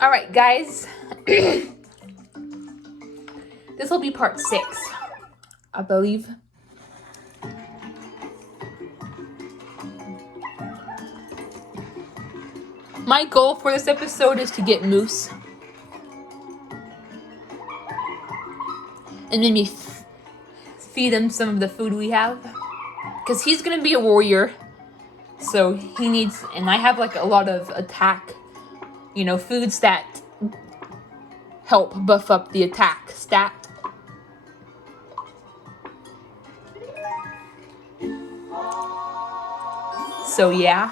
All right, guys. This will be part 6, I believe. My goal for this episode is to get Moose. And maybe feed him some of the food we have. Because he's going to be a warrior. So he needs, and I have like a lot of attack, foods that help buff up the attack stat. So yeah.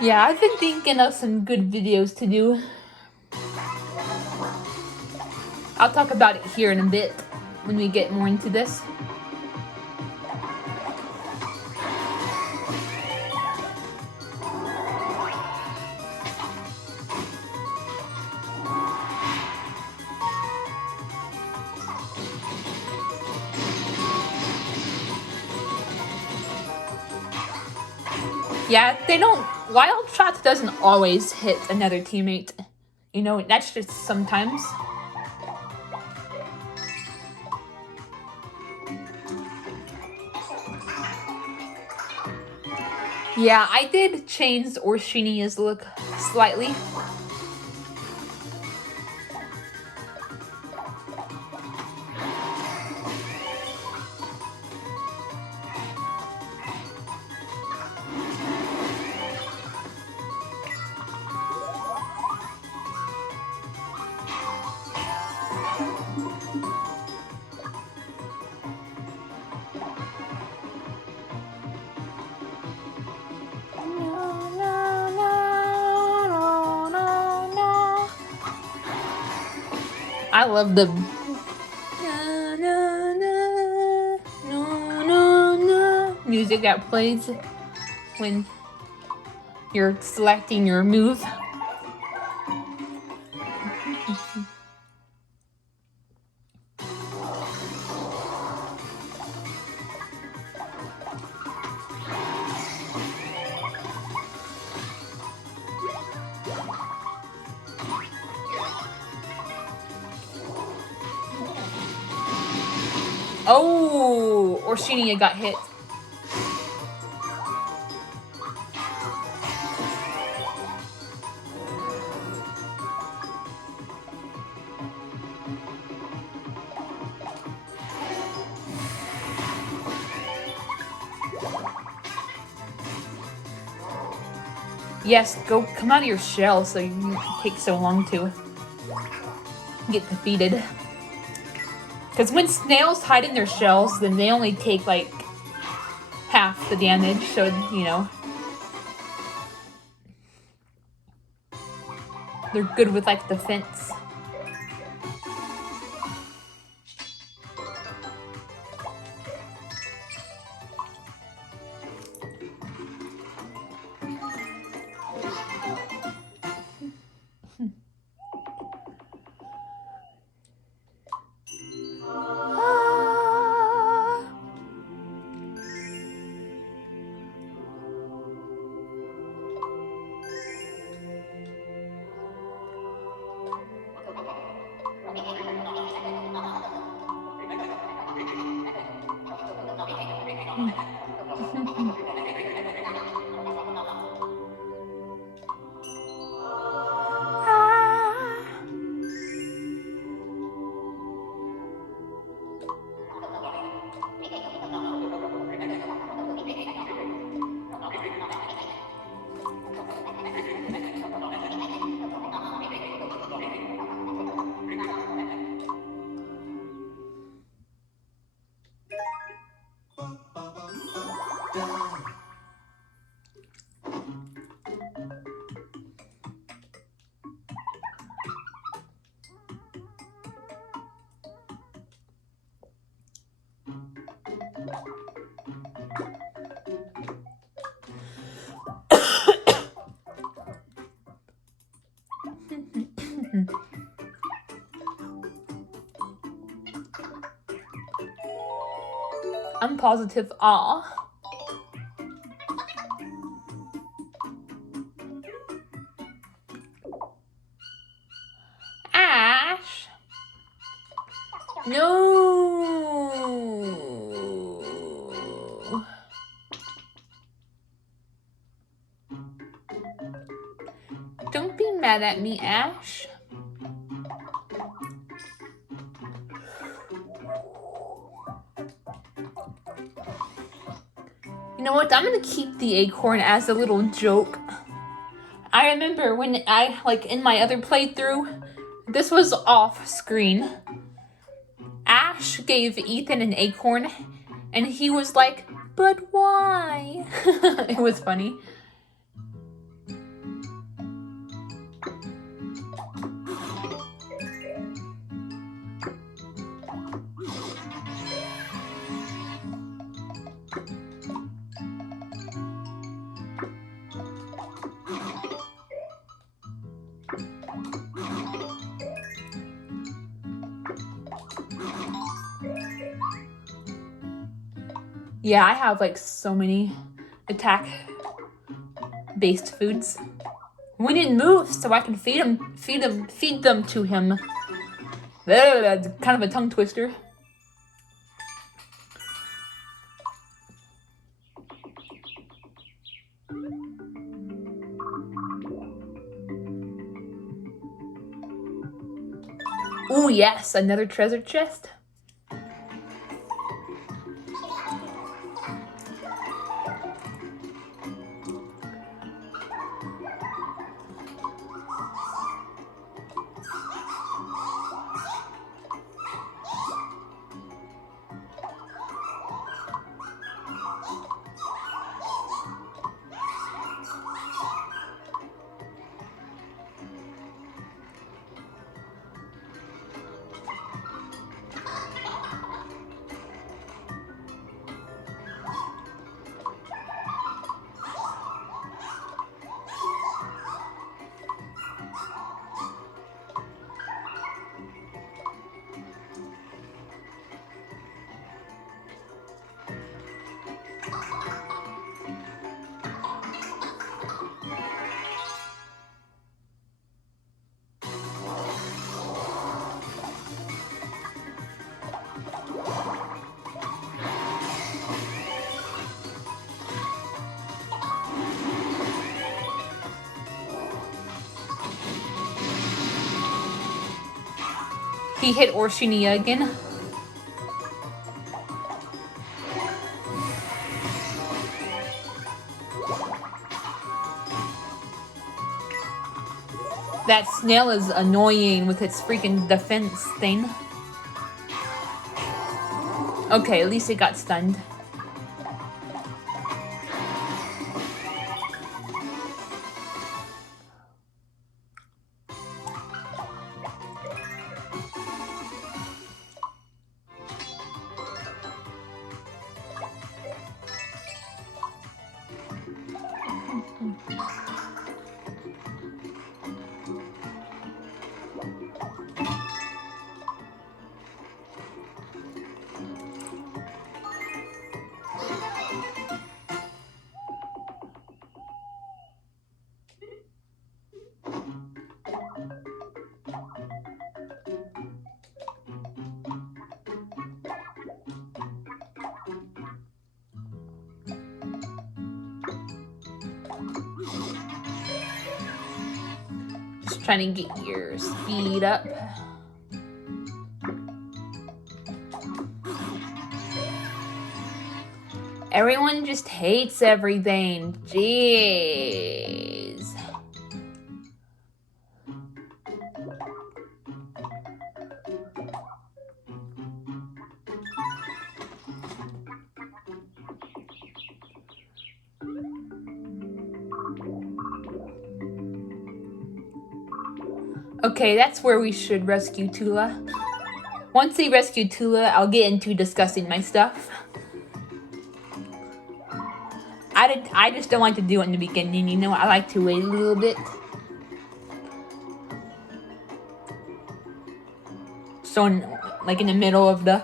Yeah, I've been thinking of some good videos to do. I'll talk about it here in a bit when we get more into this. Yeah, Wild Shots doesn't always hit another teammate. That's just sometimes. Yeah, I did change Orshinia's look slightly. I love the music that plays when you're selecting your move. Oh, Orshinia got hit. Yes, come out of your shell so you take so long to get defeated. Because when snails hide in their shells, then they only take like half the damage, so they're good with like defense. I'm positive. Aw. Ash. No. Don't be mad at me, Ash. You know what? I'm gonna keep the acorn as a little joke. I remember when in my other playthrough, this was off screen. Ash gave Ethan an acorn, and he was like, "But why?" It was funny. Yeah, I have like so many attack-based foods. We didn't move, so I can feed them to him. That's kind of a tongue twister. Ooh, yes, another treasure chest. He hit Orshinia again. That snail is annoying with its freaking defense thing. Okay, at least it got stunned. Just trying to get your speed up. Everyone just hates everything. Jeez. Okay, that's where we should rescue Tula. Once we rescue Tula, I'll get into discussing my stuff. I just don't like to do it in the beginning, you know? I like to wait a little bit. So, in the middle of the...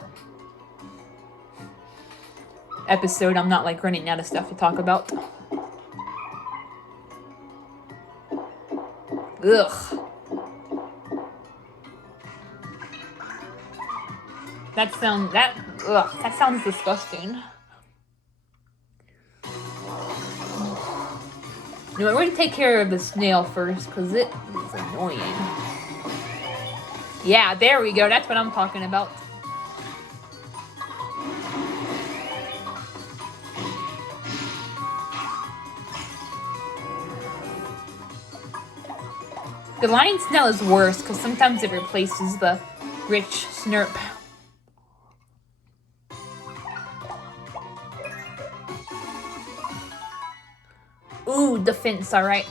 episode, I'm not like running out of stuff to talk about. Ugh. That sounds disgusting. No, we're gonna take care of the snail first, because it is annoying. Yeah, there we go. That's what I'm talking about. The lion snail is worse, because sometimes it replaces the rich snurp. Ooh, defense, alright.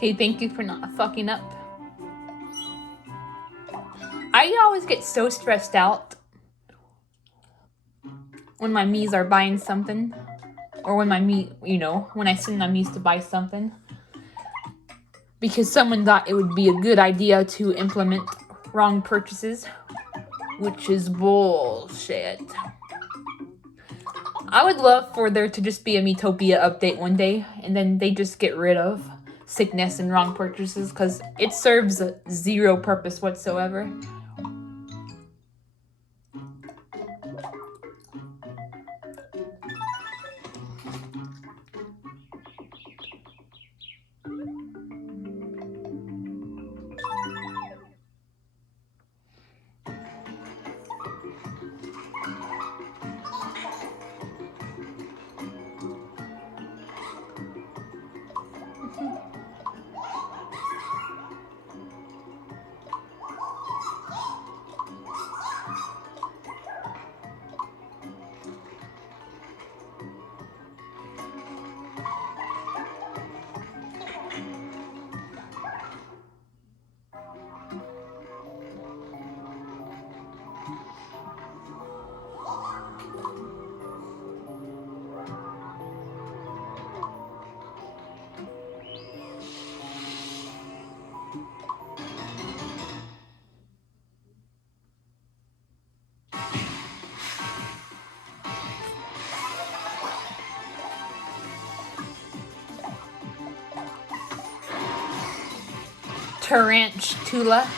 Okay, thank you for not fucking up. I always get so stressed out when my Miis are buying something. Or when my Mii, when I send my Miis to buy something. Because someone thought it would be a good idea to implement wrong purchases. Which is bullshit. I would love for there to just be a Miitopia update one day. And then they just get rid of sickness and wrong purchases. Because it serves zero purpose whatsoever. Tarantula.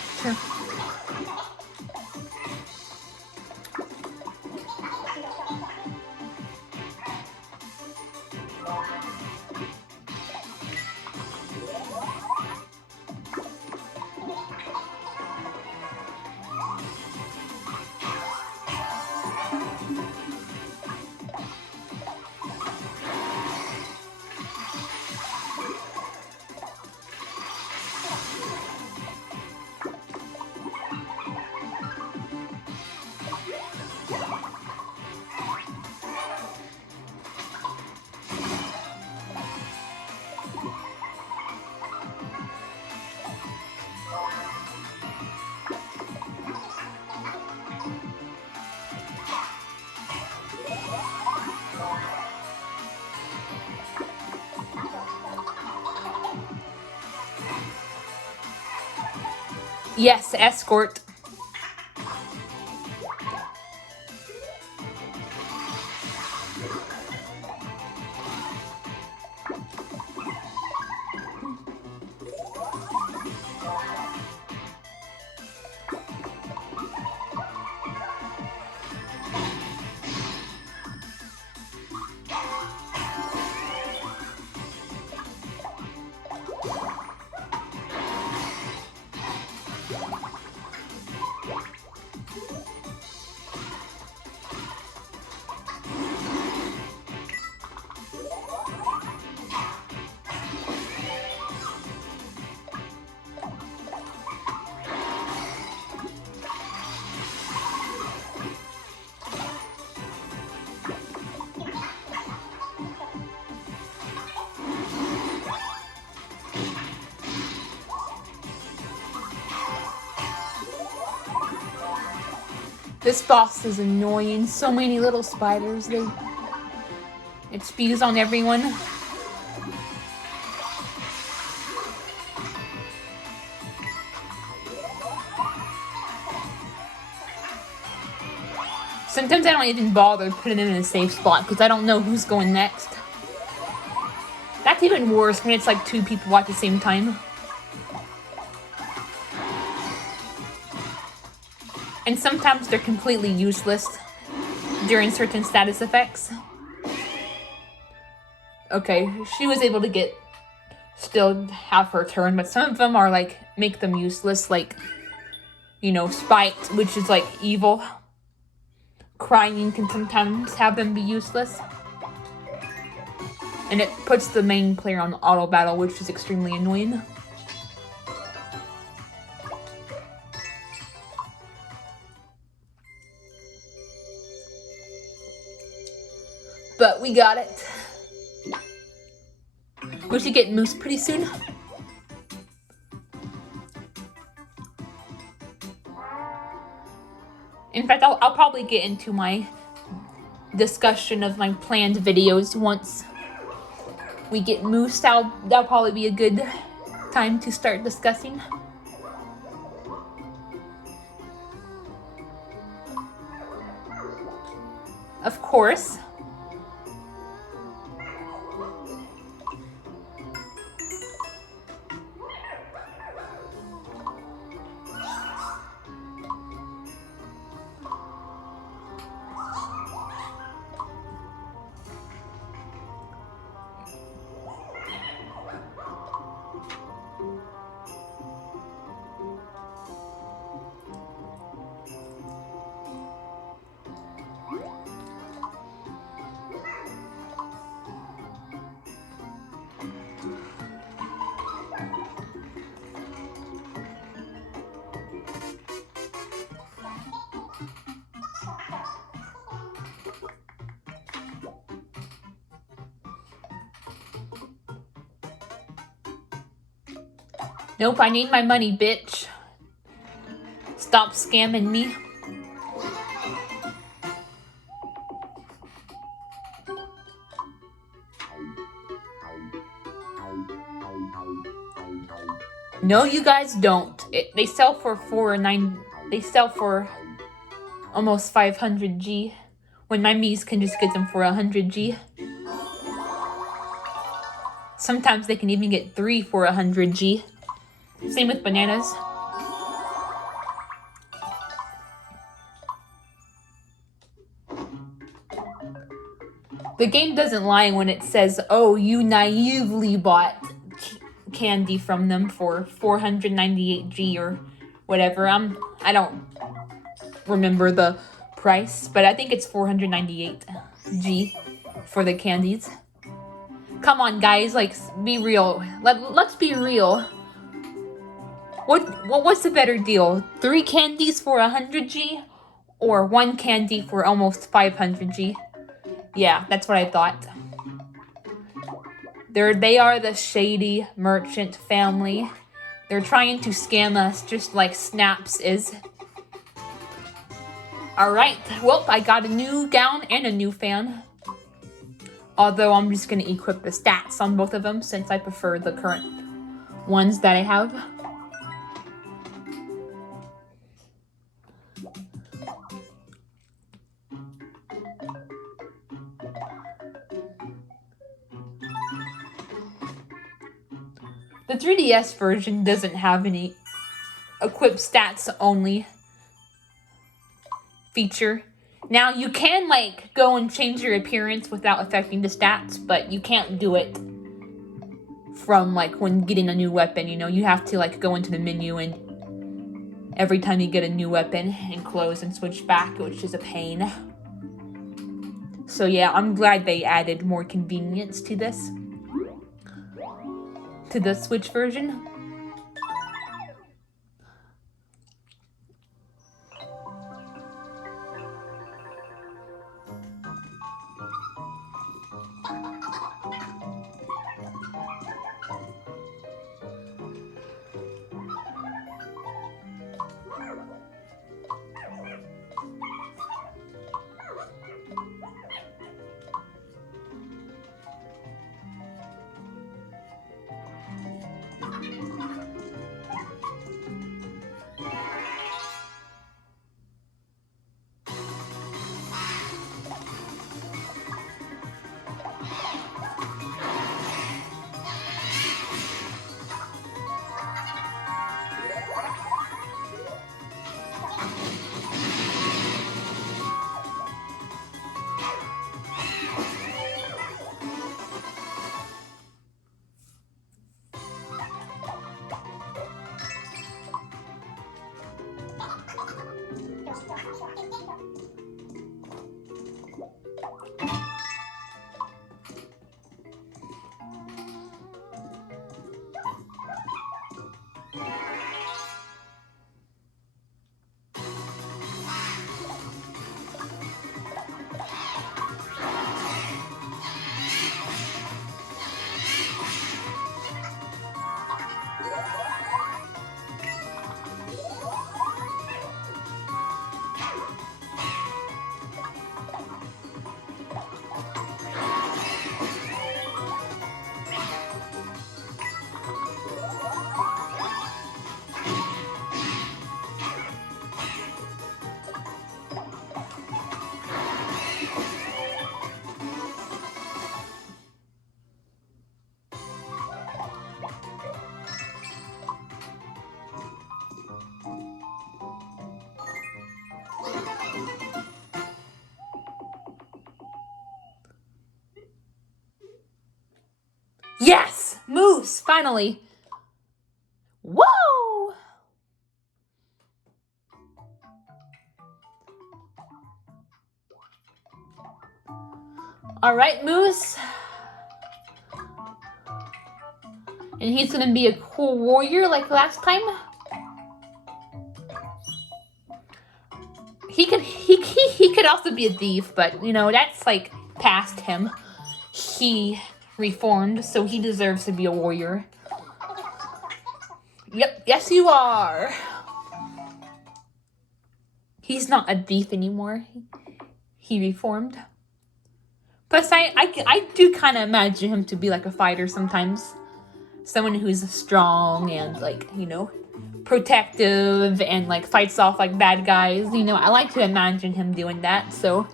Yes, escort. This boss is annoying. So many little spiders. It spews on everyone. Sometimes I don't even bother putting them in a safe spot because I don't know who's going next. That's even worse when it's like 2 people at the same time. And sometimes they're completely useless during certain status effects. Okay, she was able to still have her turn, but some of them are like, make them useless, like, you know, Spite, which is like evil. Crying can sometimes have them be useless. And it puts the main player on auto battle, which is extremely annoying. But we got it. We should get Moose pretty soon. In fact, I'll probably get into my discussion of my planned videos once we get Moose. That'll probably be a good time to start discussing. Of course. Nope, I need my money, bitch. Stop scamming me. No, you guys don't. They sell for They sell for almost 500G. When my Miis can just get them for 100G. Sometimes they can even get 3 for 100G. Same with bananas. The game doesn't lie when it says, oh, you naively bought candy from them for 498G or whatever. I don't remember the price, but I think it's 498G for the candies. Come on, guys, like, be real. Let's be real. What's the better deal? 3 candies for 100G or 1 candy for almost 500G? Yeah, that's what I thought. They are the shady merchant family. They're trying to scam us just like Snaps is. Alright, well, I got a new gown and a new fan. Although I'm just going to equip the stats on both of them since I prefer the current ones that I have. The 3DS version doesn't have any equip stats only feature. Now, you can, like, go and change your appearance without affecting the stats, but you can't do it from, like, when getting a new weapon, you know? You have to, like, go into the menu and every time you get a new weapon and close and switch back, which is a pain. So, yeah, I'm glad they added more convenience to this. To the Switch version. Yes! Moose! Finally! Whoa! Alright, Moose. And he's gonna be a cool warrior like last time. He could also be a thief, but you know, that's like past him. He reformed, so he deserves to be a warrior. Yep, yes you are. He's not a thief anymore. He reformed. Plus, I do kind of imagine him to be like a fighter sometimes. Someone who's strong and like, you know, protective and like fights off like bad guys. You know, I like to imagine him doing that. So,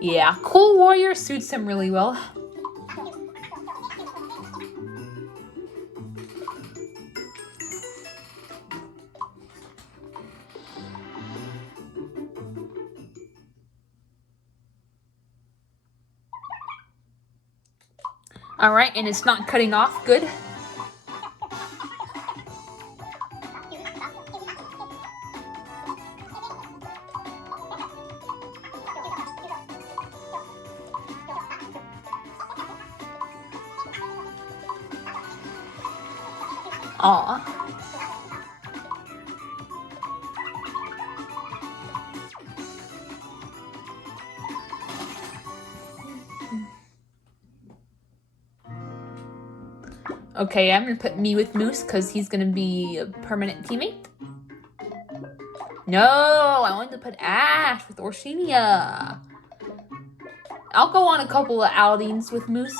yeah, cool warrior suits him really well. Alright, and it's not cutting off. Good. Aw. Okay, I'm gonna put me with Moose because he's gonna be a permanent teammate. No, I wanted to put Ash with Orshinia. I'll go on a couple of outings with Moose.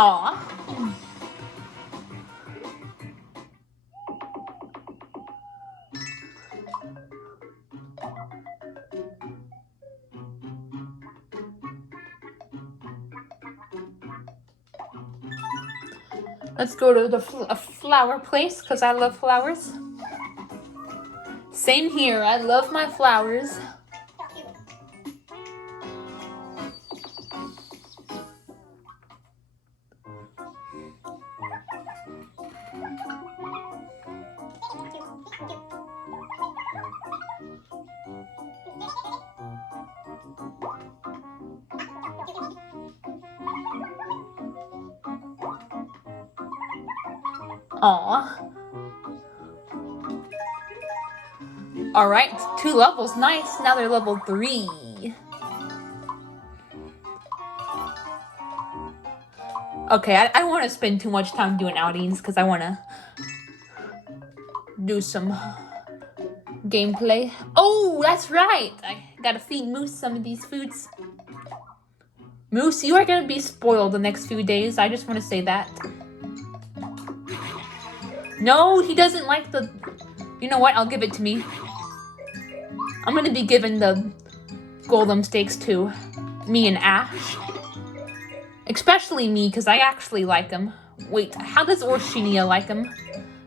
Aw. Let's go to the flower place because I love flowers. Same here. I love my flowers. Aw. Alright, 2 levels. Nice. Now they're level 3. Okay, I don't want to spend too much time doing outings because I want to do some gameplay. Oh, that's right. I gotta feed Moose some of these foods. Moose, you are gonna be spoiled the next few days. I just want to say that. No, he doesn't like the... You know what? I'll give it to me. I'm gonna be giving the golden steaks to me and Ash. Especially me, because I actually like him. Wait, how does Orshinia like him?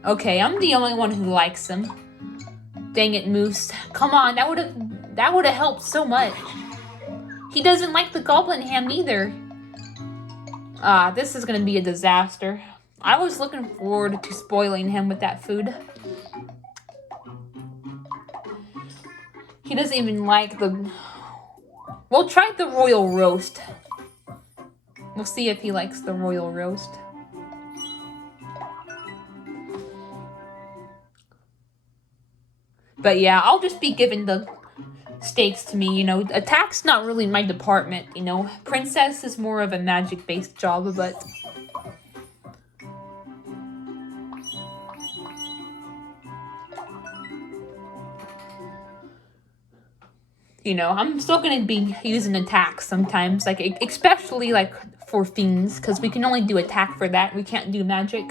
Okay, I'm the only one who likes him. Dang it, Moose. Come on, that would have helped so much. He doesn't like the goblin ham either. Ah, this is gonna be a disaster. I was looking forward to spoiling him with that food. He doesn't even like the... We'll try the royal roast. We'll see if he likes the royal roast. But yeah, I'll just be giving the steaks to me, you know. Attack's not really my department, you know. Princess is more of a magic-based job, but... You know, I'm still gonna be using attacks sometimes, like, especially, like, for fiends, because we can only do attack for that. We can't do magic.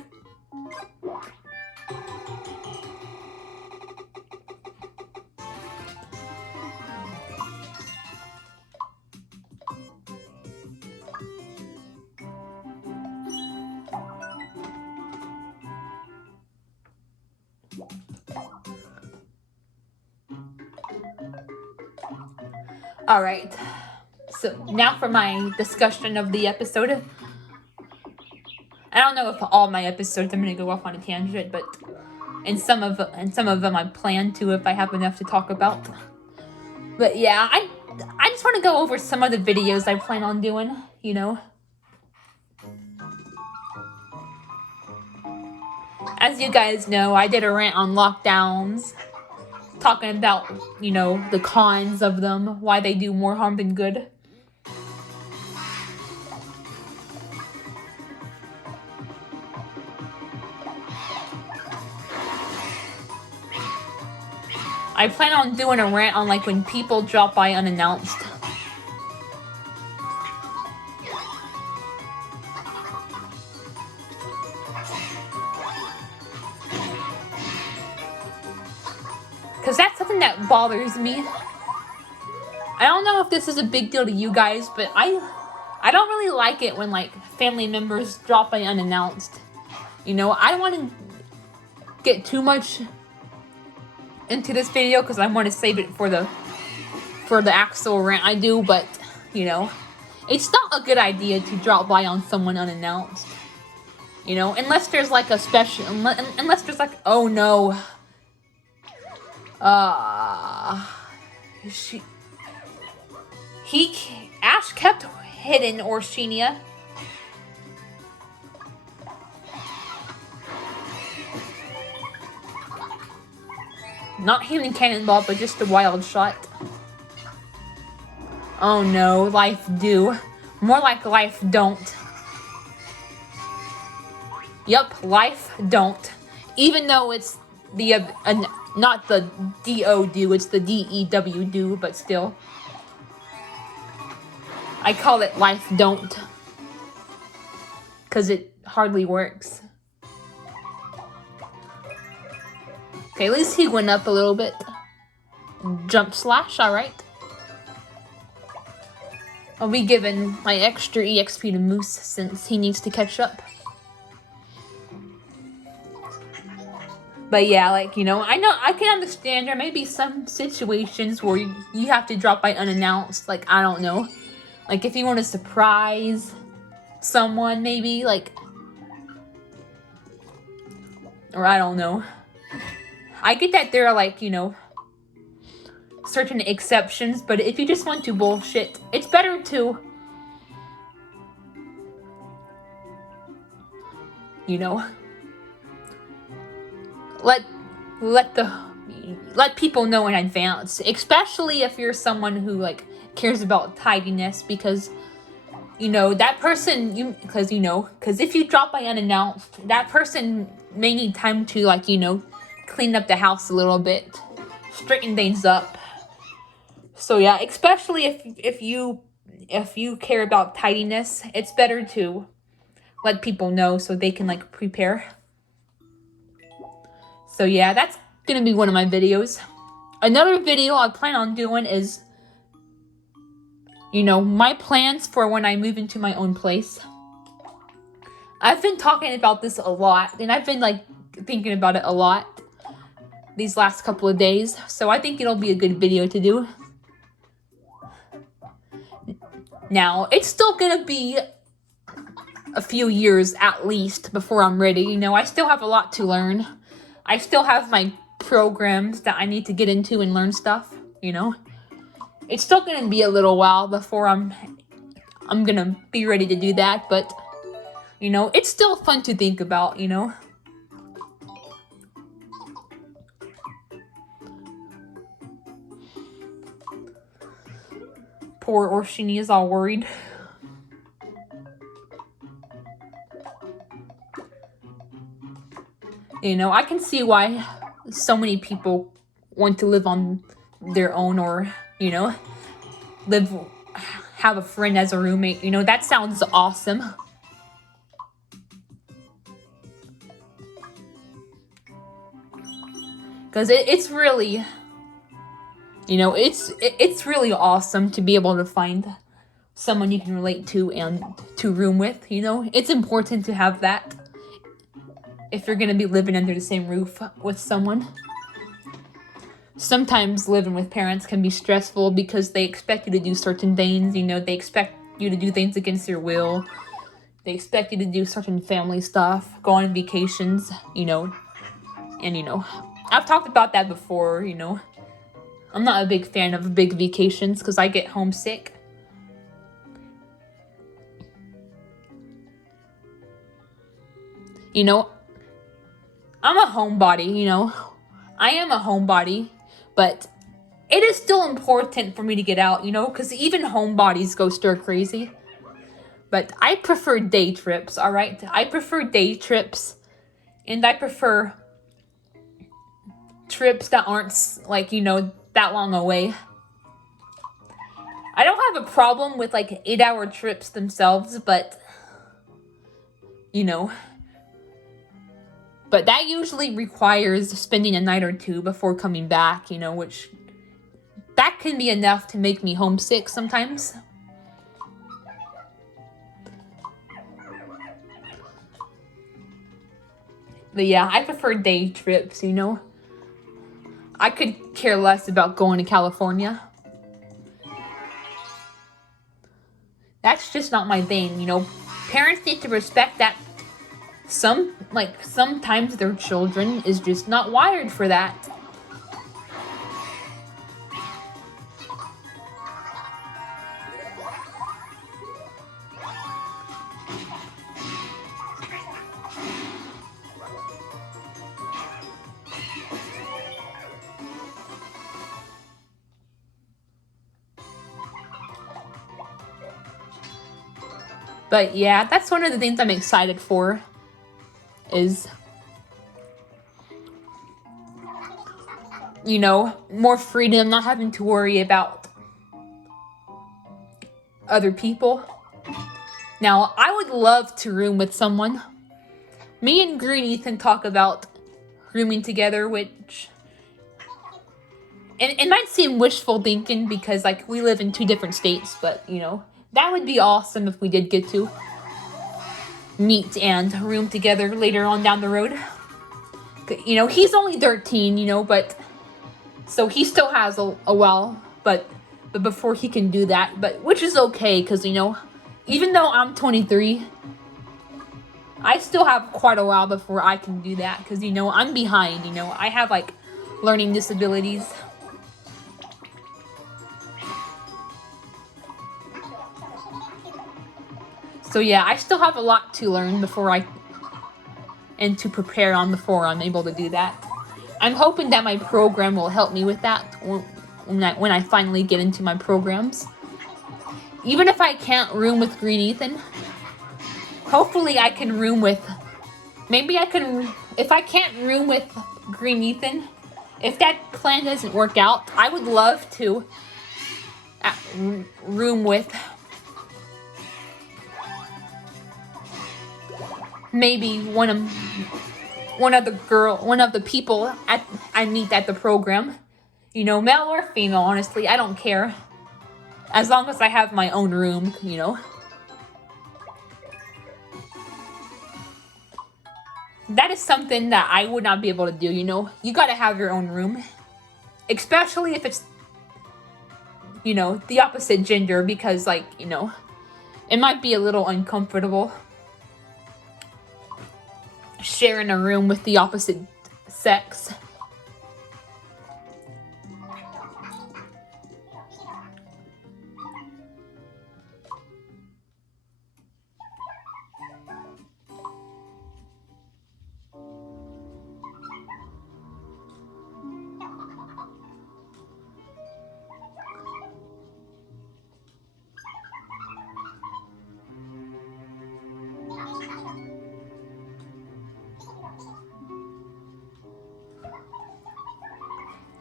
Alright, so now for my discussion of the episode. I don't know if all my episodes I'm going to go off on a tangent, but in some of them I plan to if I have enough to talk about. But yeah, I just want to go over some of the videos I plan on doing, you know. As you guys know, I did a rant on lockdowns, talking about, you know, the cons of them, why they do more harm than good. I plan on doing a rant on like when people drop by unannounced. Because that's something that bothers me. I don't know if this is a big deal to you guys, but I don't really like it when like family members drop by unannounced. You know, I don't want to get too much into this video because I want to save it for the actual rant I do, but you know, it's not a good idea to drop by on someone unannounced. You know, unless there's like a special, unless there's like, oh no, Ash kept hidden Orshinia. Not healing cannonball, but just a wild shot. Oh no, life do. More like life don't. Yup, life don't. Even though it's the, not the D-O do, it's the D-E-W do, but still. I call it life don't. Because it hardly works. Okay, at least he went up a little bit. Jump slash, alright. I'll be giving my extra EXP to Moose since he needs to catch up. But yeah, like, you know, I can understand there may be some situations where you have to drop by unannounced. Like, I don't know. Like, if you want to surprise someone, maybe, like, or I don't know. I get that there are, like, you know, certain exceptions, but if you just want to bullshit, it's better to, you know, let people know in advance, especially if you're someone who, like, cares about tidiness, because, you know, that person, because if you drop by unannounced, that person may need time to, like, you know, clean up the house a little bit, straighten things up. So yeah, especially if you care about tidiness, it's better to let people know so they can, like, prepare. So yeah, that's gonna be one of my videos. Another video I plan on doing is, you know, my plans for when I move into my own place. I've been talking about this a lot, and I've been, like, thinking about it a lot these last couple of days, so I think it'll be a good video to do. Now, it's still gonna be a few years at least before I'm ready. You know, I still have a lot to learn. I still have my programs that I need to get into and learn stuff, you know. It's still gonna be a little while before I'm gonna be ready to do that, but, you know, it's still fun to think about, you know. Poor Orshinia is all worried. You know, I can see why so many people want to live on their own, or, you know, have a friend as a roommate. You know, that sounds awesome. Because it's really, you know, it's really awesome to be able to find someone you can relate to and to room with, you know. It's important to have that if you're going to be living under the same roof with someone. sometimes living with parents can be stressful because they expect you to do certain things. They expect you to do things against your will. They expect you to do certain family stuff, go on vacations, and I've talked about that before. I'm not a big fan of big vacations because I get homesick. I'm a homebody, I am a homebody, but it is still important for me to get out, because even homebodies go stir crazy. But I prefer day trips, all right? I prefer day trips, and I prefer trips that aren't, that long away. I don't have a problem with, 8-hour trips themselves, but, but that usually requires spending a night or two before coming back, which that can be enough to make me homesick sometimes. But yeah, I prefer day trips, I could care less about going to California. That's just not my thing, Parents need to respect that sometimes their children is just not wired for that. But yeah, that's one of the things I'm excited for, is, more freedom, not having to worry about other people. Now, I would love to room with someone. Me and Green Ethan talk about rooming together, which, and it might seem wishful thinking because, we live in 2 different states, but, that would be awesome if we did get to meet and room together later on down the road. He's only 13, but so he still has a while, but before he can do that, but which is okay, because, even though I'm 23, I still have quite a while before I can do that, because, I'm behind, I have, learning disabilities. So yeah, I still have a lot to learn and to prepare on before I'm able to do that. I'm hoping that my program will help me with that when I finally get into my programs. Even if I can't room with Green Ethan, hopefully I can room with, if I can't room with Green Ethan, if that plan doesn't work out, I would love to room with maybe one of the people I meet at the program, male or female. Honestly, I don't care, as long as I have my own room. That is something that I would not be able to do. You gotta have your own room, especially if it's the opposite gender, because it might be a little uncomfortable sharing a room with the opposite sex.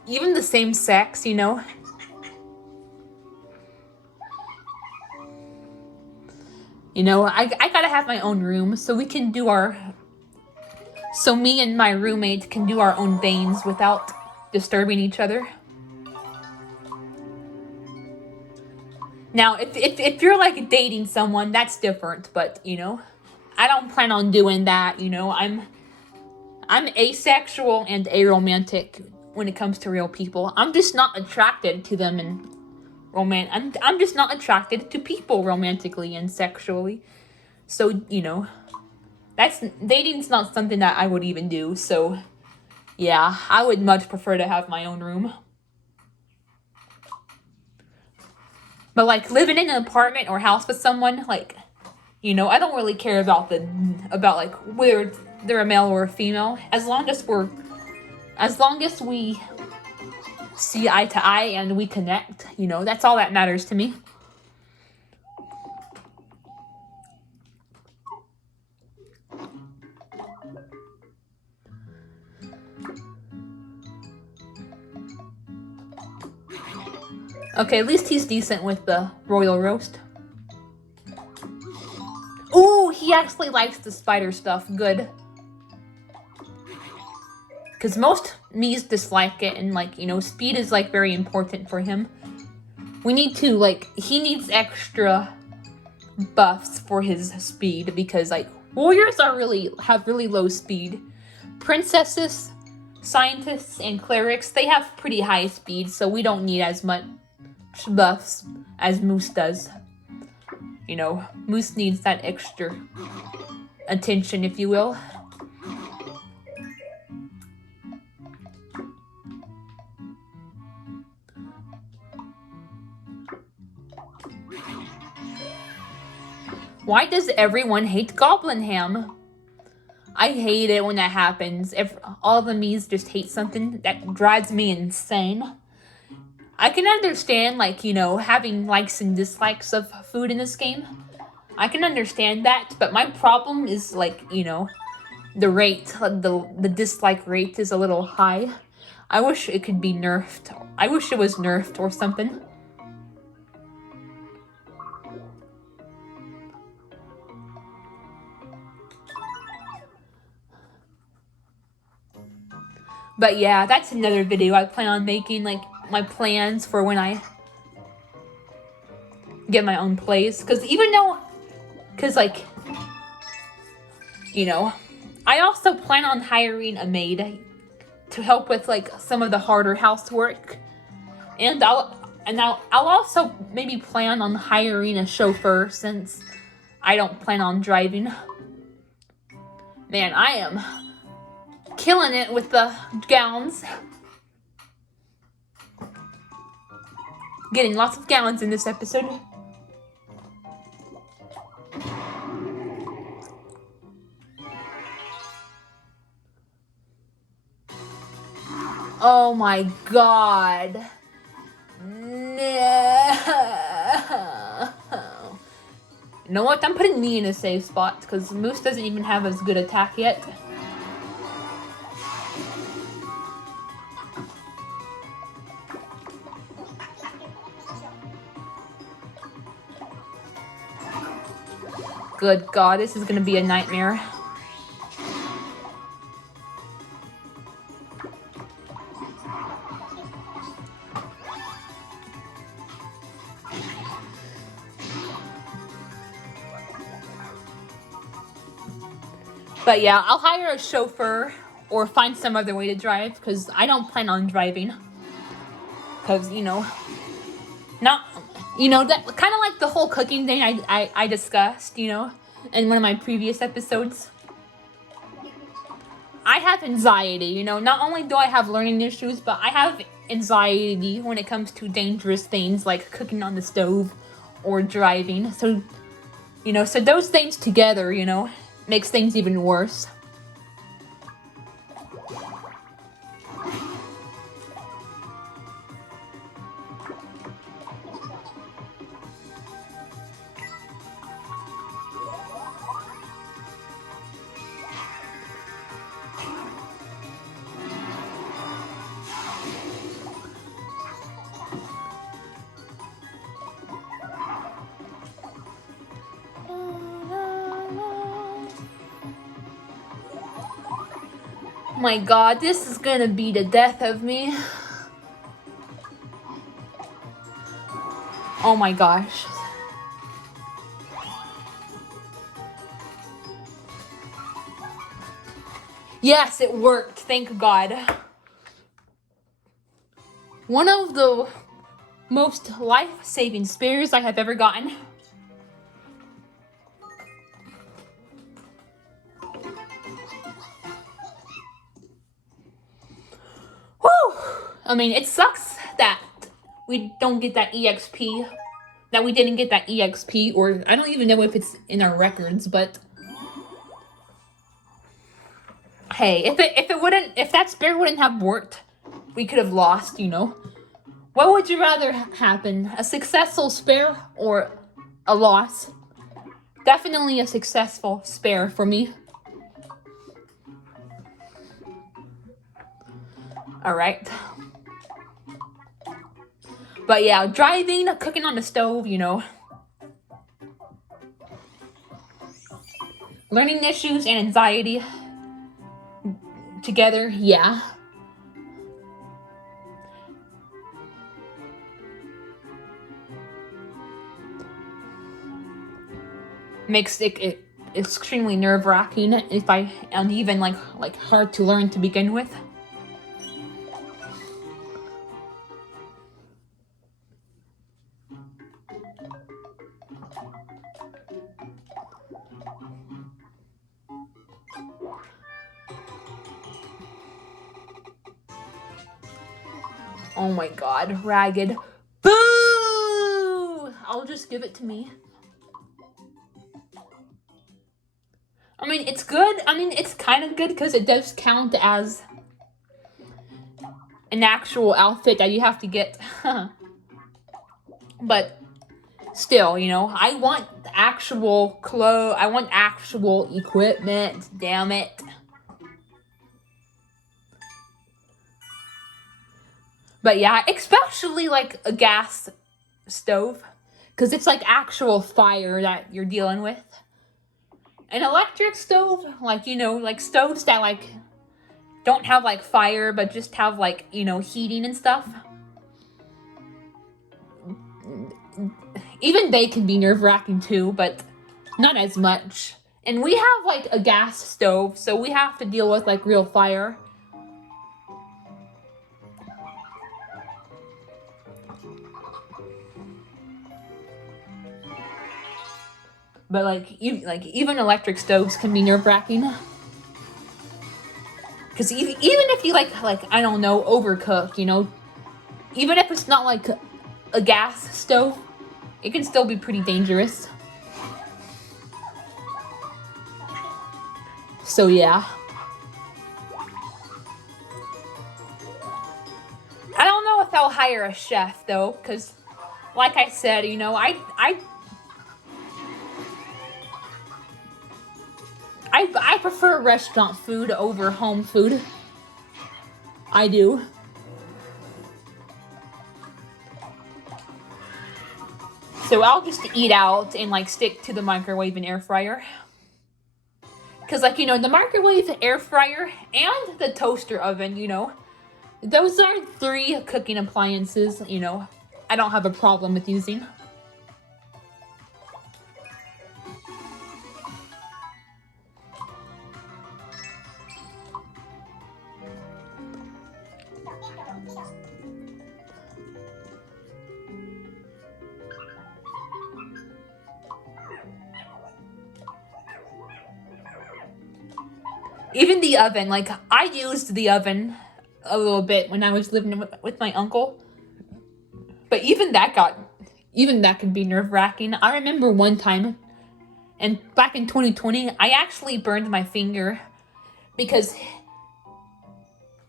Even the same sex, I gotta have my own room so we can so me and my roommate can do our own things without disturbing each other. Now, if you're dating someone, that's different, but I don't plan on doing that. I'm asexual and aromantic. when it comes to real people. I'm just not attracted to them in I'm just not attracted to people romantically and sexually. So, that's dating's not something that I would even do. So, yeah, I would much prefer to have my own room. But like living in an apartment or house with someone, like, I don't really care about like whether they're a male or a female. As long as we see eye to eye and we connect, that's all that matters to me. Okay, at least he's decent with the royal roast. Ooh, he actually likes the spider stuff. Good. Because most Miis dislike it, and speed is very important for him. We need to he needs extra buffs for his speed because warriors have really low speed. Princesses, scientists, and clerics, they have pretty high speed, so we don't need as much buffs as Moose does. Moose needs that extra attention, if you will. Why does everyone hate Goblin Ham? I hate it when that happens. If all the Miis just hate something, that drives me insane. I can understand, having likes and dislikes of food in this game. I can understand that, but my problem is, the rate, the dislike rate is a little high. I wish it could be nerfed. I wish it was nerfed or something. But yeah, that's another video I plan on making, my plans for when I get my own place. Because I also plan on hiring a maid to help with some of the harder housework. And I'll also maybe plan on hiring a chauffeur since I don't plan on driving. Man, I am killing it with the gowns. Getting lots of gowns in this episode. Oh my god. No. You know what? I'm putting me in a safe spot because Moose doesn't even have as good attack yet. Good god, this is gonna be a nightmare. But yeah, I'll hire a chauffeur or find some other way to drive because I don't plan on driving. Because, that kind of like the whole cooking thing I discussed, in one of my previous episodes. I have anxiety, not only do I have learning issues, but I have anxiety when it comes to dangerous things like cooking on the stove or driving. So, so those things together, makes things even worse. My god, this is gonna be the death of me. Oh my gosh. Yes, it worked. Thank God. One of the most life-saving spares I have ever gotten. Whew! I mean, it sucks that we don't get that EXP. That we didn't get that EXP, or I don't even know if it's in our records, but hey, if that spare wouldn't have worked, we could have lost, you know. What would you rather happen? A successful spare or a loss? Definitely a successful spare for me. Alright. But yeah, driving, cooking on the stove, you know. Learning issues and anxiety together, yeah. Makes it extremely nerve-wracking and even like hard to learn to begin with. Oh my god, ragged. Boo! I'll just give it to me. I mean, it's good. I mean, it's kind of good because it does count as an actual outfit that you have to get. But still, you know, I want actual clothes. I want actual equipment. Damn it. But yeah, especially like a gas stove, because it's like actual fire that you're dealing with. An electric stove, like, you know, like stoves that like don't have like fire but just have like, you know, heating and stuff. Even they can be nerve-wracking too, but not as much. And we have like a gas stove, so we have to deal with like real fire. But like even electric stoves can be nerve-wracking. Because even if you like I don't know, overcook, you know, even if it's not like a gas stove, it can still be pretty dangerous. So yeah. I don't know if I'll hire a chef though, because like I said, you know, I prefer restaurant food over home food. I do. So I'll just eat out and like stick to the microwave and air fryer. Because like, you know, the microwave, air fryer, and the toaster oven, you know, those are 3 cooking appliances, you know, I don't have a problem with using. Even the oven, like, I used the oven a little bit when I was living with my uncle. But even that could be nerve-wracking. I remember one time, and back in 2020, I actually burned my finger. Because,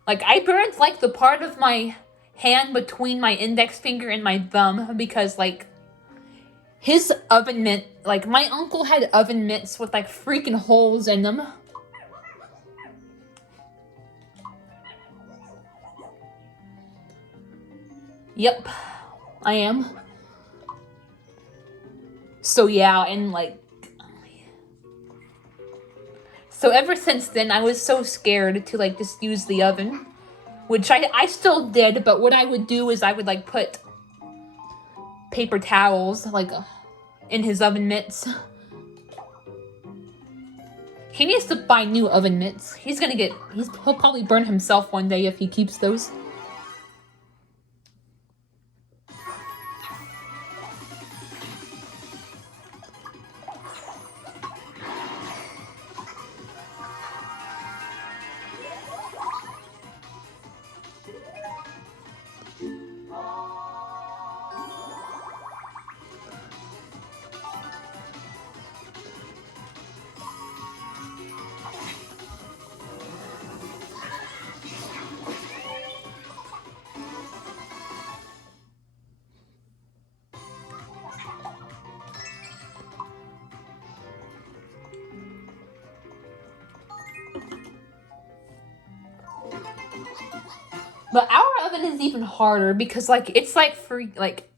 like, I burned, like, the part of my hand between my index finger and my thumb. Because, like, his oven mitt, like, my uncle had oven mitts with, like, freaking holes in them. Yep, I am. So yeah, and like, so ever since then, I was so scared to like just use the oven, which I still did, but what I would do is I would like put paper towels like in his oven mitts. He needs to buy new oven mitts. He'll probably burn himself one day if he keeps those. But our oven is even harder because like it's like for like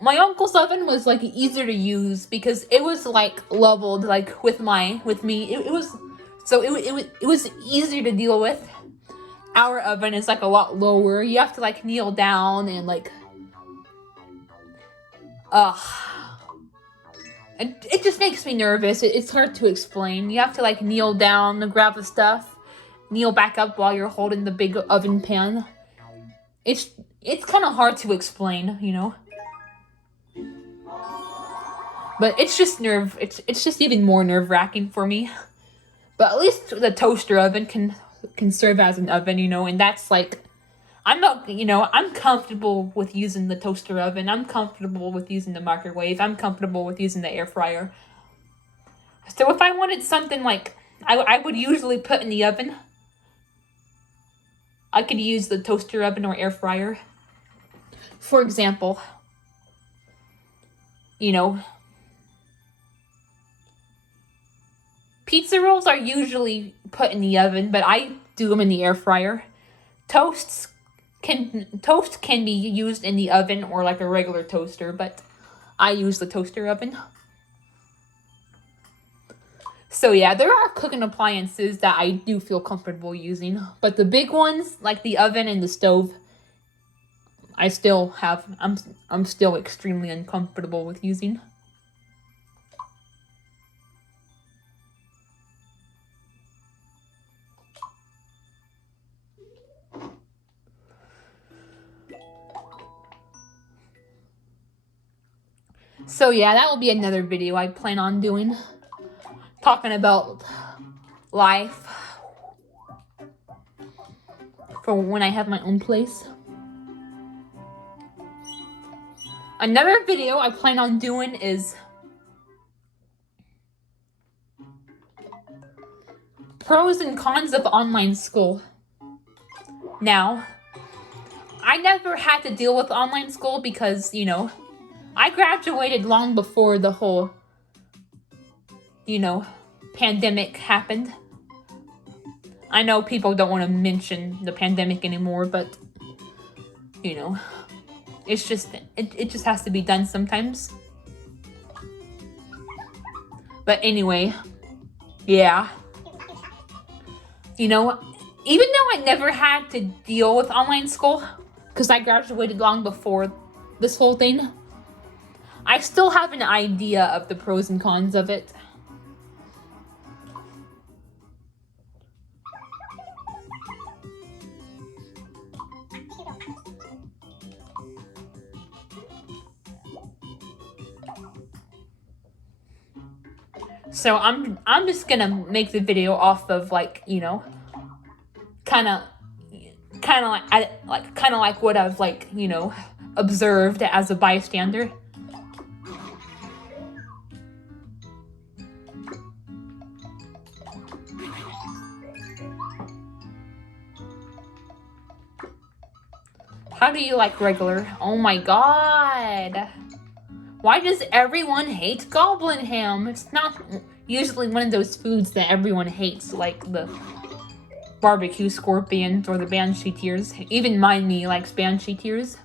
my uncle's oven was like easier to use because it was like leveled like with me. It was so it was easier to deal with. Our oven is like a lot lower. You have to like kneel down and like ugh. It just makes me nervous. It's hard to explain. You have to like kneel down to grab the stuff, kneel back up while you're holding the big oven pan. It's it's kind of hard to explain, you know. But it's just it's just even more nerve-wracking for me. But at least the toaster oven can serve as an oven, you know, and that's like I'm not, you know, I'm comfortable with using the toaster oven. I'm comfortable with using the microwave. I'm comfortable with using the air fryer. So if I wanted something like I would usually put in the oven, I could use the toaster oven or air fryer. For example, you know, pizza rolls are usually put in the oven, but I do them in the air fryer. Toast can be used in the oven or like a regular toaster, but I use the toaster oven. So yeah, there are cooking appliances that I do feel comfortable using, but the big ones like the oven and the stove, I'm still extremely uncomfortable with using. So yeah, that will be another video I plan on doing, talking about life for when I have my own place. Another video I plan on doing is pros and cons of online school. Now, I never had to deal with online school because, you know, I graduated long before the whole, you know, pandemic happened. I know people don't want to mention the pandemic anymore, but, you know, it's just, it just has to be done sometimes. But anyway, yeah. You know, even though I never had to deal with online school, because I graduated long before this whole thing, I still have an idea of the pros and cons of it. So I'm just gonna make the video off of like, you know, kind of like what I've like, you know, observed as a bystander. How do you like regular? Oh my god. Why does everyone hate goblin ham? It's not usually one of those foods that everyone hates, like the barbecue scorpions or the banshee tears. Even me likes banshee tears.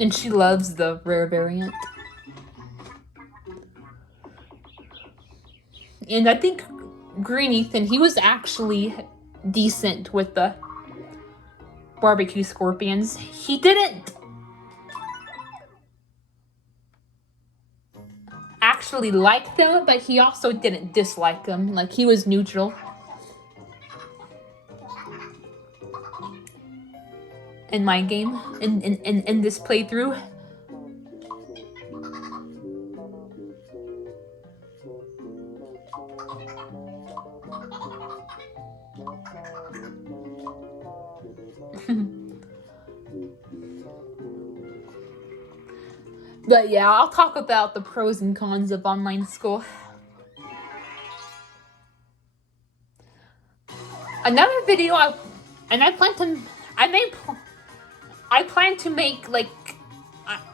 And she loves the rare variant. And I think Green Ethan, he was actually decent with the barbecue scorpions. He didn't actually like them, but he also didn't dislike them. Like, he was neutral. In my game, in this playthrough. But yeah, I'll talk about the pros and cons of online school. Another video I may I plan to make like,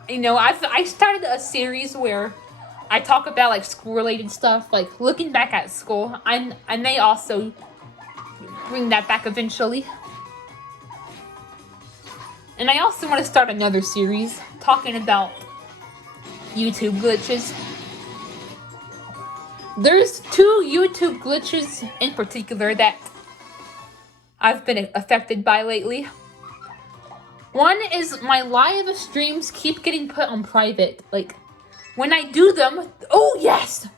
I started a series where I talk about like school-related stuff, like looking back at school. I may also bring that back eventually. And I also want to start another series talking about YouTube glitches. There's 2 YouTube glitches in particular that I've been affected by lately. One is my live streams keep getting put on private. Like, when I do them, oh yes!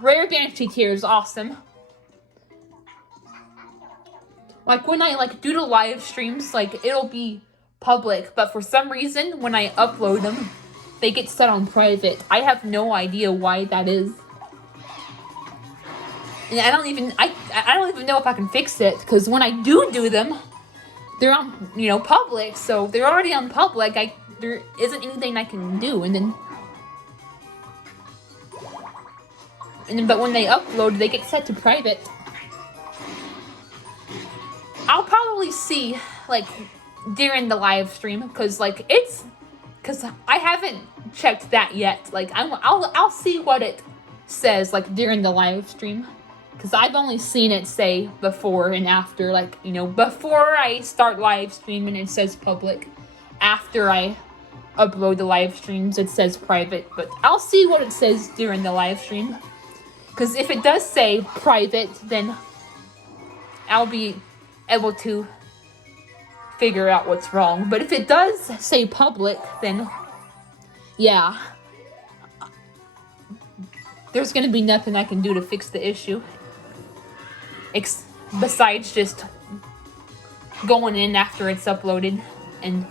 Rare Banshee Tears, awesome. Like, when I do the live streams, like, it'll be public, but for some reason, when I upload them, they get set on private. I have no idea why that is. And I don't even know if I can fix it, because when I do them, they're on, public, so they're already on public. There isn't anything I can do, but when they upload, they get set to private. I'll probably see, during the live stream, because I haven't checked that yet. I'll see what it says, during the live stream. Because I've only seen it say before and after, before I start live streaming, it says public. After I upload the live streams, it says private. But I'll see what it says during the live stream. Because if it does say private, then I'll be able to figure out what's wrong. But if it does say public, then yeah, there's going to be nothing I can do to fix the issue. Besides just going in after it's uploaded and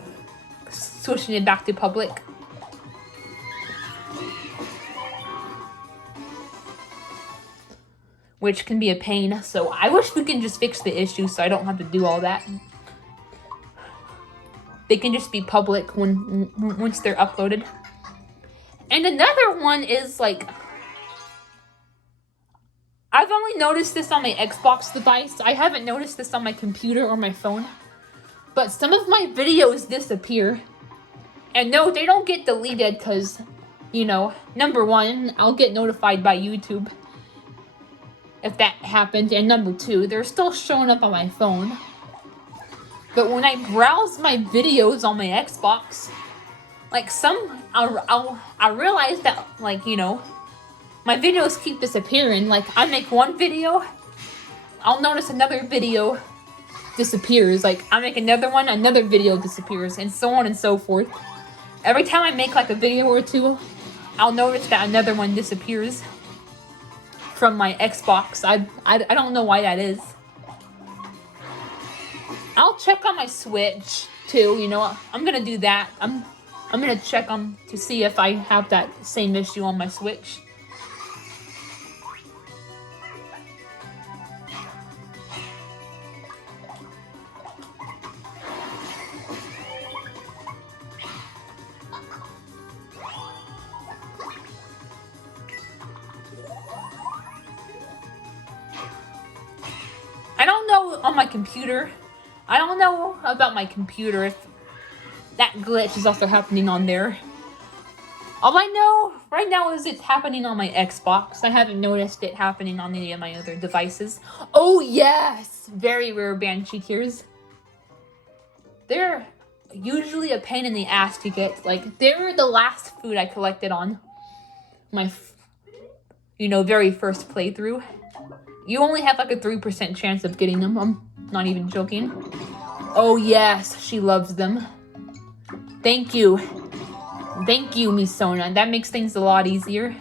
switching it back to public. Which can be a pain, so I wish we can just fix the issue so I don't have to do all that. They can just be public once they're uploaded. And another one is I've only noticed this on my Xbox device. I haven't noticed this on my computer or my phone. But some of my videos disappear. And no, they don't get deleted because, number one, I'll get notified by YouTube if that happened. And number two, they're still showing up on my phone. But when I browse my videos on my Xbox, I realize that, my videos keep disappearing. I make one video, I'll notice another video disappears. I make another one, another video disappears, and so on and so forth. Every time I make a video or two, I'll notice that another one disappears from my Xbox. I don't know why that is. I'll check on my Switch too. I'm gonna do that. I'm gonna check to see if I have that same issue on my Switch. I don't know on my computer. I don't know about my computer if that glitch is also happening on there. All I know right now is it's happening on my Xbox. I haven't noticed it happening on any of my other devices. Oh yes! Very rare Banshee Tears. They're usually a pain in the ass to get. They were the last food I collected on my, very first playthrough. You only have a 3% chance of getting them. I'm not even joking. Oh yes, she loves them. Thank you. Thank you, Misona. That makes things a lot easier.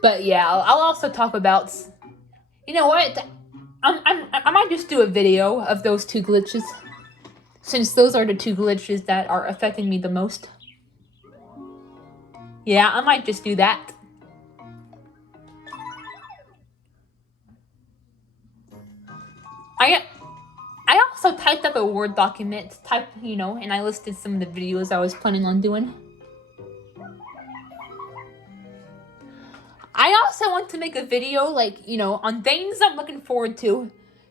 But yeah, I'll also talk about, you know what, I might just do a video of those 2 glitches, since those are the 2 glitches that are affecting me the most. Yeah, I might just do that. I also typed up a Word document, and I listed some of the videos I was planning on doing. I also want to make a video, on things I'm looking forward to,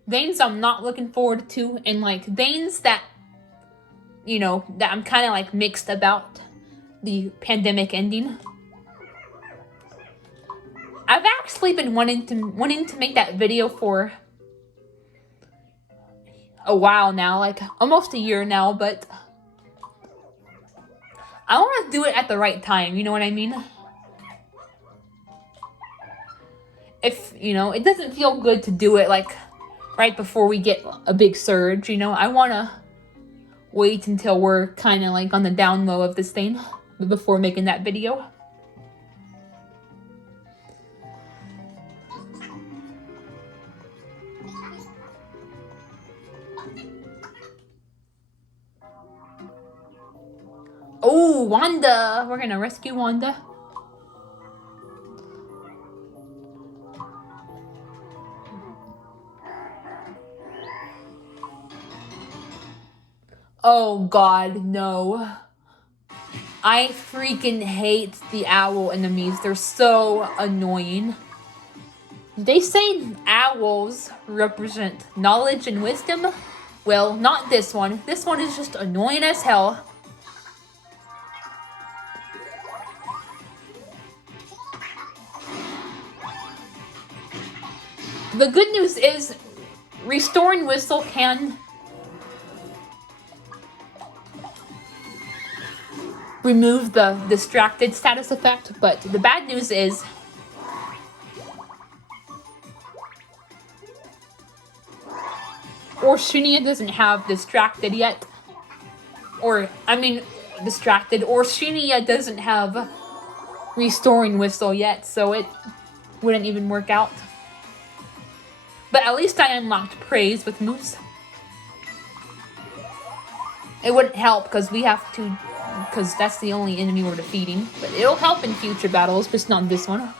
things I'm not looking forward to, and, things that, that I'm kind of, mixed about the pandemic ending. I've actually been wanting to make that video for a while now, almost a year now, but I want to do it at the right time, you know what I mean? If, it doesn't feel good to do it, right before we get a big surge, I want to wait until we're kind of, on the down low of this thing before making that video. Oh, Wanda! We're gonna rescue Wanda. Oh God, no. I freaking hate the owl enemies. They're so annoying. They say owls represent knowledge and wisdom. Well, not this one. This one is just annoying as hell. The good news is restoring whistle can remove the distracted status effect, but the bad news is Orshinia doesn't have distracted yet. Distracted. Orshinia doesn't have restoring whistle yet, so it wouldn't even work out. But at least I unlocked praise with Moose. It wouldn't help because that's the only enemy we're defeating. But it'll help in future battles, just not this one.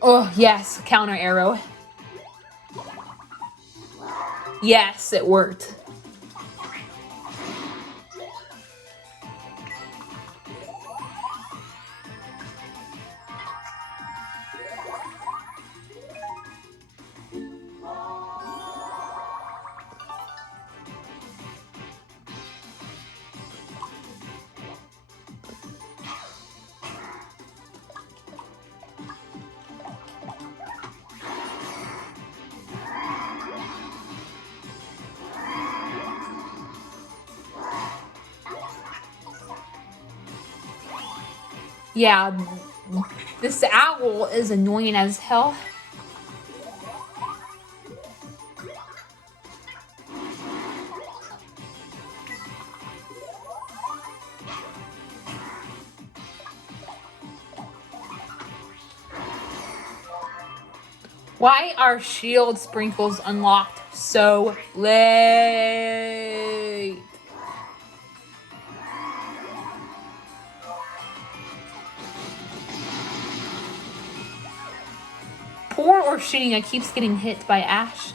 Oh, yes, counter arrow. Yes, it worked. Yeah, this owl is annoying as hell. Why are shield sprinkles unlocked so late? Poor Orshinia keeps getting hit by Ash.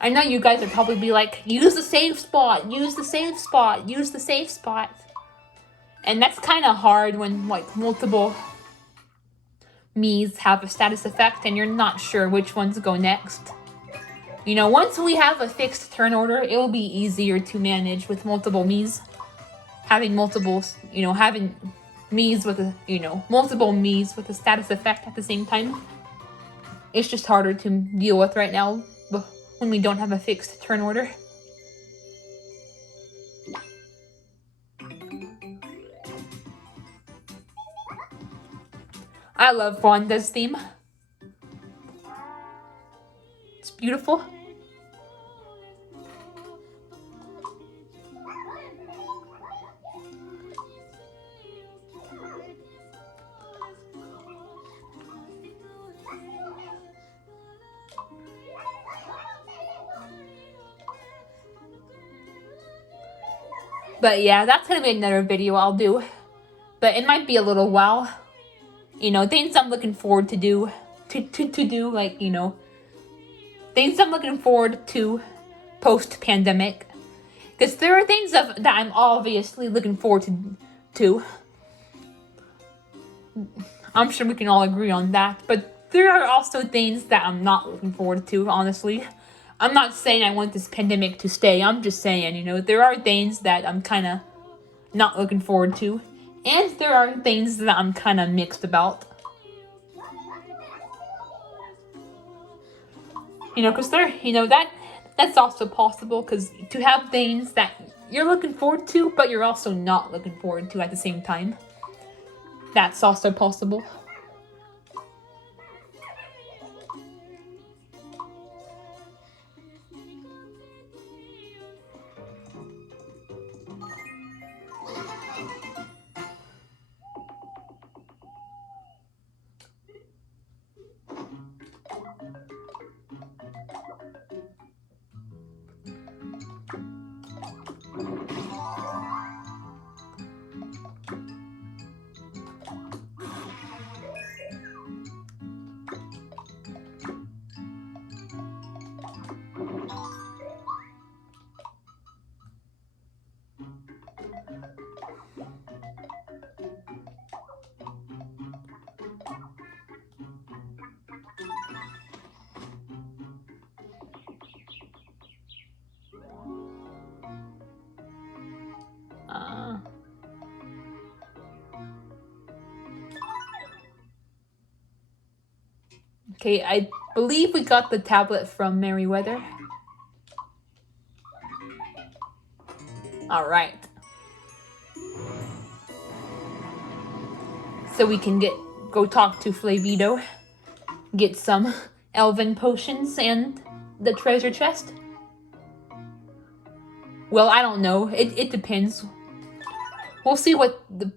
I know you guys would probably be like, use the safe spot, use the safe spot, use the safe spot. And that's kind of hard when multiple Miis have a status effect and you're not sure which ones go next. Once we have a fixed turn order, it will be easier to manage with multiple Miis. Having having Miis with multiple Miis with a status effect at the same time. It's just harder to deal with right now when we don't have a fixed turn order. I love Wanda's theme. It's beautiful. But yeah, that's gonna be another video I'll do. But it might be a little while. You know, things I'm looking forward to do. To do, like, you know, things I'm looking forward to post-pandemic. Because there are things that I'm obviously looking forward to. I'm sure we can all agree on that. But there are also things that I'm not looking forward to, honestly. I'm not saying I want this pandemic to stay. I'm just saying, you know, there are things that I'm kind of not looking forward to. And there are things that I'm kind of mixed about. You know, because that's also possible. Because to have things that you're looking forward to, but you're also not looking forward to at the same time. That's also possible. Okay, I believe we got the tablet from Merryweather. Alright. So we can go talk to Flavito, get some elven potions and the treasure chest. Well, I don't know. It depends. We'll see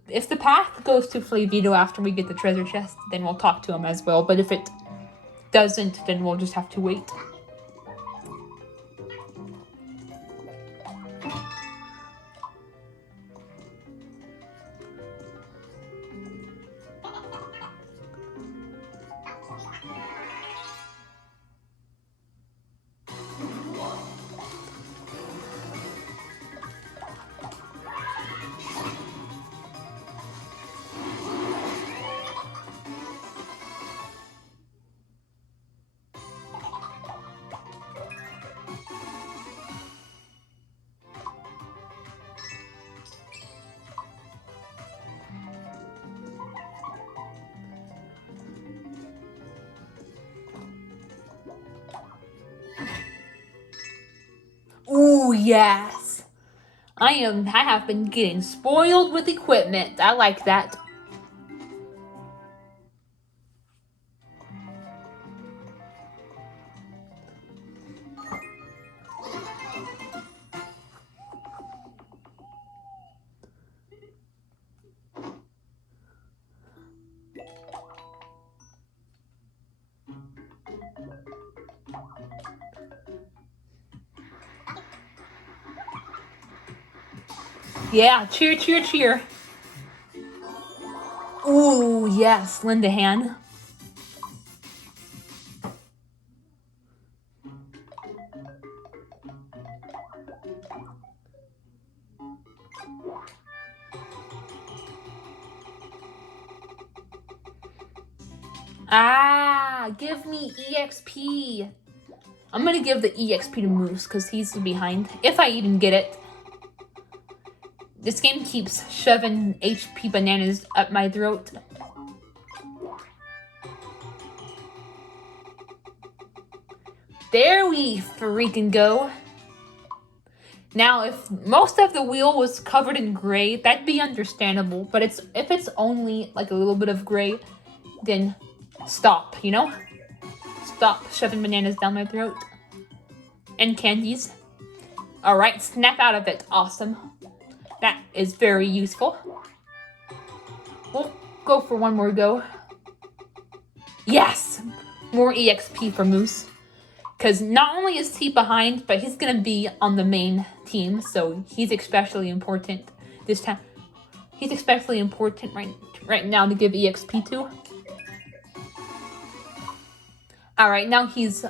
if the path goes to Flavito after we get the treasure chest, then we'll talk to him as well. But if it doesn't, then we'll just have to wait. Ooh, yes. I have been getting spoiled with equipment. I like that. Yeah, cheer, cheer, cheer. Ooh, yes, lend a hand. Ah, give me EXP. I'm gonna give the EXP to Moose because he's behind. If I even get it. This game keeps shoving HP bananas up my throat. There we freaking go. Now, if most of the wheel was covered in gray, that'd be understandable. But if it's only like a little bit of gray, then stop, you know? Stop shoving bananas down my throat. And candies. Alright, snap out of it. Awesome. That is very useful. We'll go for one more go. Yes! More EXP for Moose. Because not only is he behind, but he's going to be on the main team. So he's especially important this time. He's especially important right now to give EXP to. Alright, now he's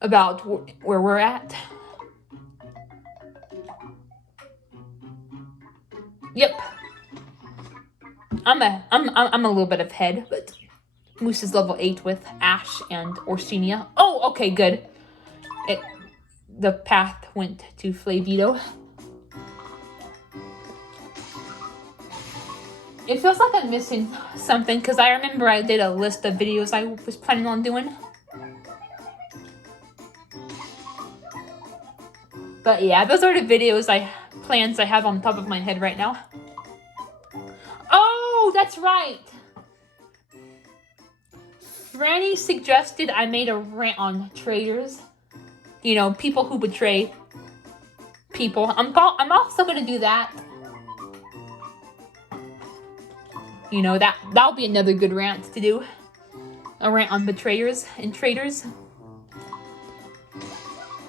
about where we're at. Yep. I'm a little bit ahead, but Moose is level 8 with Ash and Orsenia. Oh, okay, good. The path went to Flavito. It feels like I'm missing something because I remember I did a list of videos I was planning on doing. But yeah, those are the plans I have on top of my head right now. Oh, that's right. Franny suggested I made a rant on traitors. You know, people who betray people. I'm also gonna do that. You know, that'll be another good rant to do. A rant on betrayers and traitors.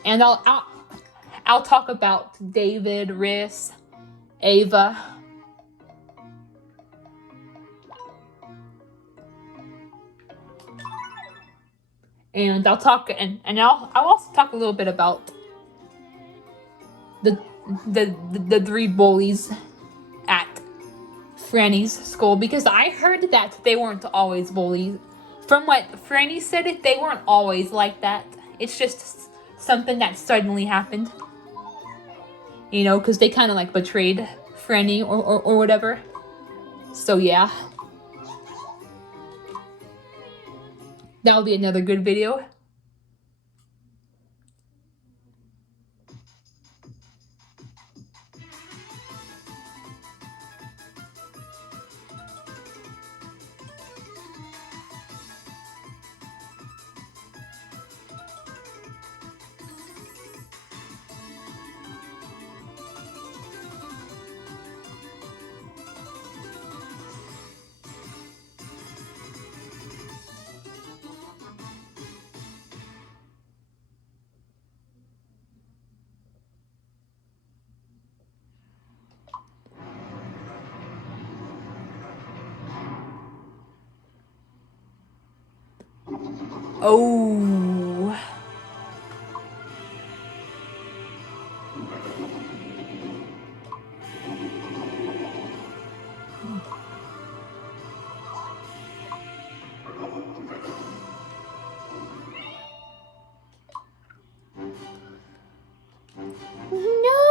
And I'll talk about David, Riss, Ava. And I'll talk and I'll also talk a little bit about the 3 bullies at Franny's school, because I heard that they weren't always bullies. From what Franny said, they weren't always like that. It's just something that suddenly happened. You know, because they kind of like betrayed Franny or whatever. So yeah. That'll be another good video. Oh. No.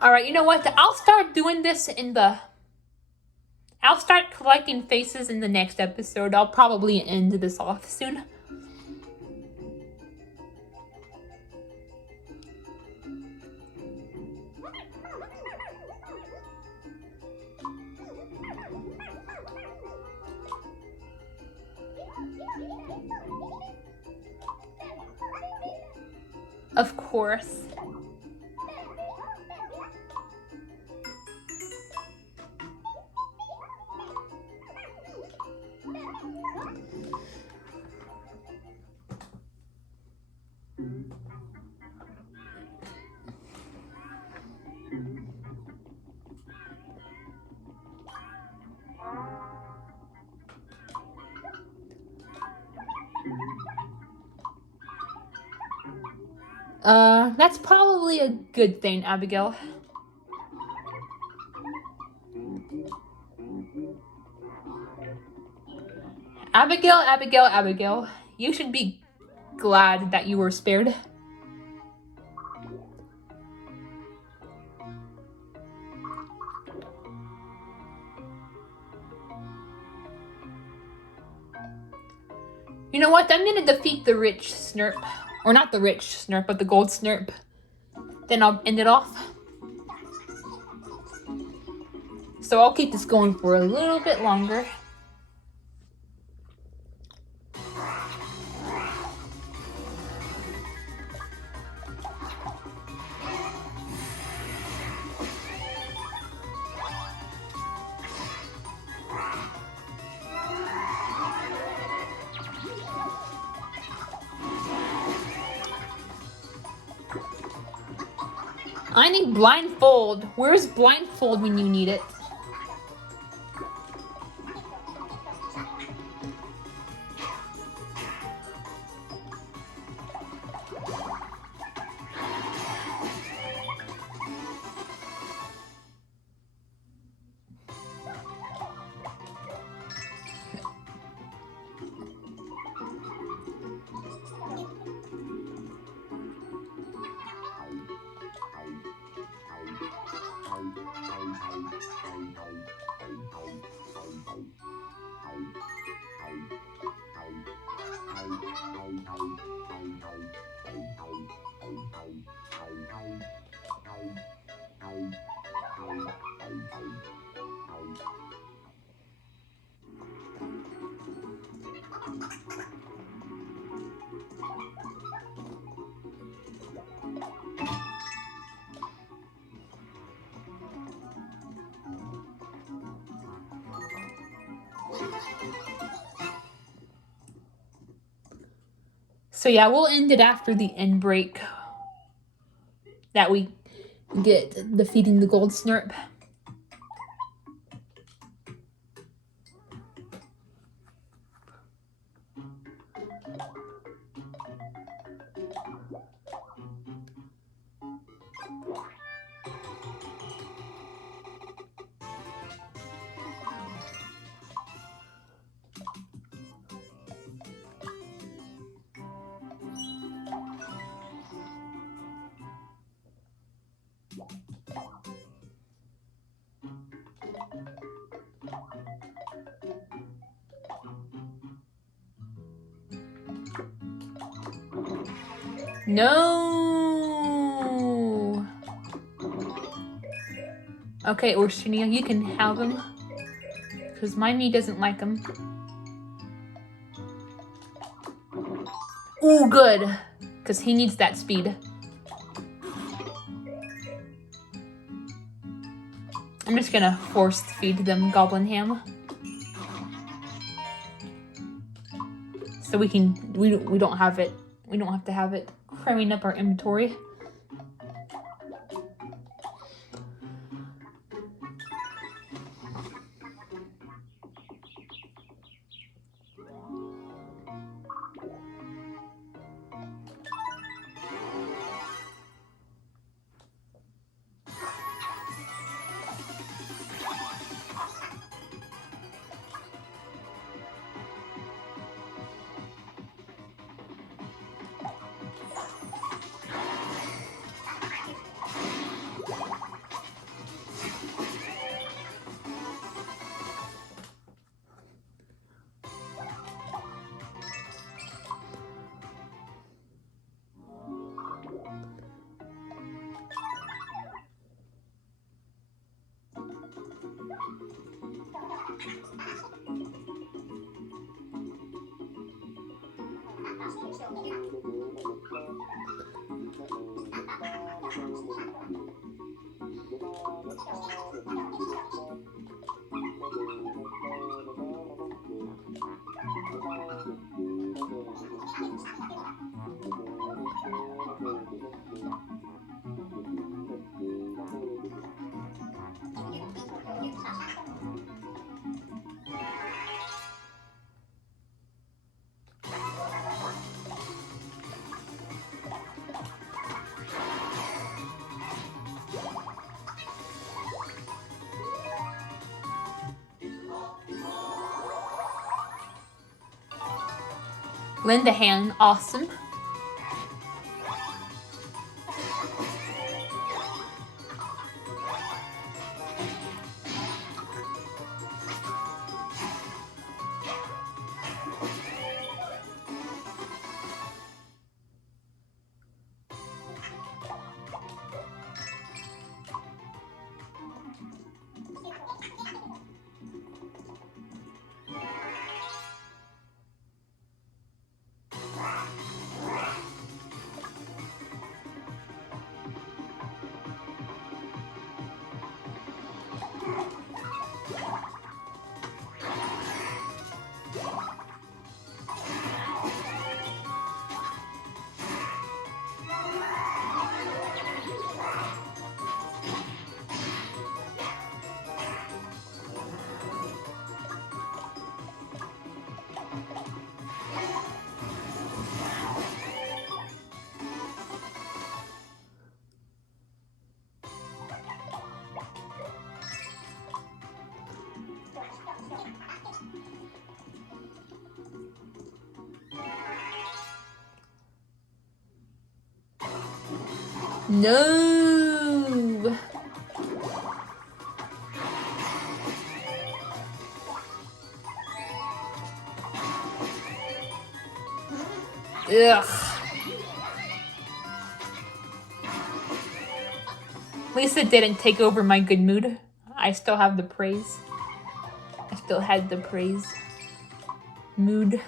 Alright, you know what? I'll start doing this I'll start collecting faces in the next episode. I'll probably end this off soon. Of course. That's probably a good thing, Abigail. Abigail. You should be glad that you were spared. You know what? I'm gonna defeat the rich Snurp. Or not the rich Snurp, but the gold Snurp. Then I'll end it off. So I'll keep this going for a little bit longer. I need blindfold. Where's blindfold when you need it? So yeah, we'll end it after the end break. That we get defeating the gold Snurp. No. Okay, Orshinia, you can have him. Because my Mii doesn't like him. Ooh, good. Because he needs that speed. I'm just gonna force feed them Goblin Ham. So we don't have it. We don't have to have it cramming up our inventory. Lend a hand, awesome. No. Ugh. At least it didn't take over my good mood. I still have the praise. I still had the praise mood.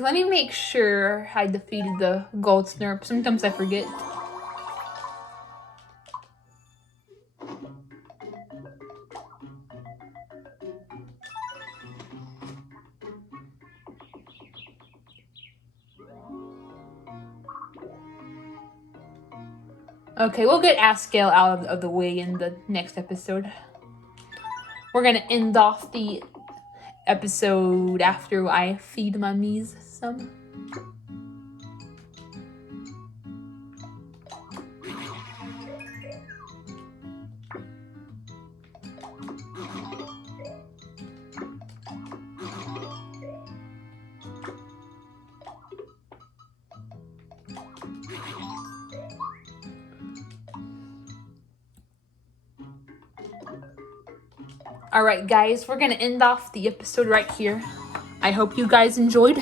Okay, let me make sure I defeated the gold snurp. Sometimes I forget. Okay, we'll get Ascale out of the way in the next episode. We're gonna end off the episode after I feed my Miis some. Alright guys, we're gonna end off the episode right here. I hope you guys enjoyed.